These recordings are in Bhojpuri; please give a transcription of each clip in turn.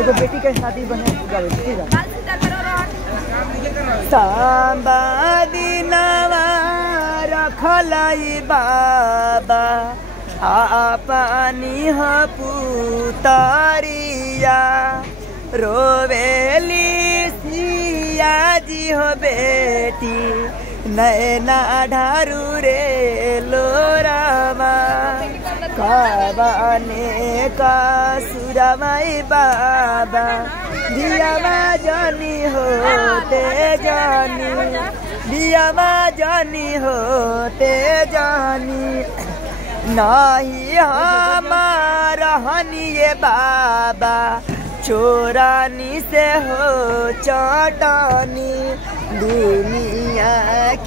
एगो बेटी के शादी बने गावे ठीक है सांबादी नवा रखलाई बाबा आपनी ह पुतरिया रोवेली सिया जी हो बेटी नैना ढारू रे लोरामा काबाने का सुरमाई बाबा दियावा जानी होते जानी दियावा जानी होते जानी नाही हमारा हनिए बाबा चोरानी से हो चटानी दुनिया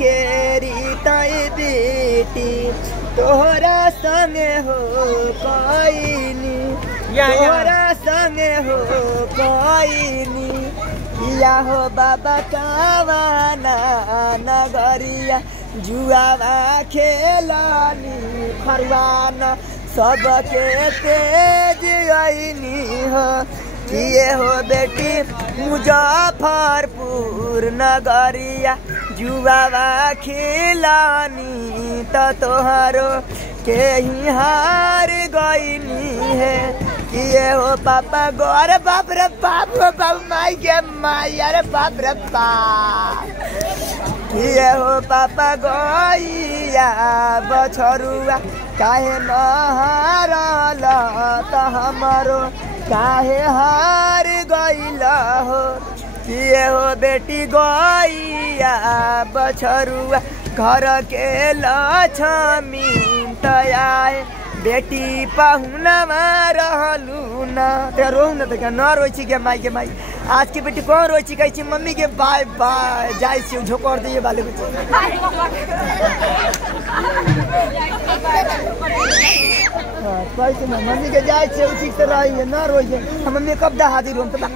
के रीताई बेटी तोहरा संगे हो कोईनी तोहरा संगे हो कोईनी किया हो बाबा कावाना नगरिया जुआवा खेलानी खरवाना सबके तेज गईनी हो किए हो बेटी मुजफ्फरपुर नगरिया जुआवा खिलानी तो तोहरो के ही हार गईनी है किए हो पापा गो अरे बाप रे बाप माई के माई अरे बाप रे बाप किए हो पापा गईया बछरुआ काहे न हारल त हमारो काहे हार गईल हो किए हो बेटी गईया बछरुआ घर के लक्ष्मी तयाए बेटी पाहुना रहलू न ते रोहू न त क्या न रोई छी के माई आज के बेटी कौन रोई छी कहै छी मम्मी के बाय बाय जाय छी झोकर दिए वाले बच्चे हां कहै छी मम्मी के जाय छी ठीक से रही न रोई हम मम्मी कब दा हाजिर हम त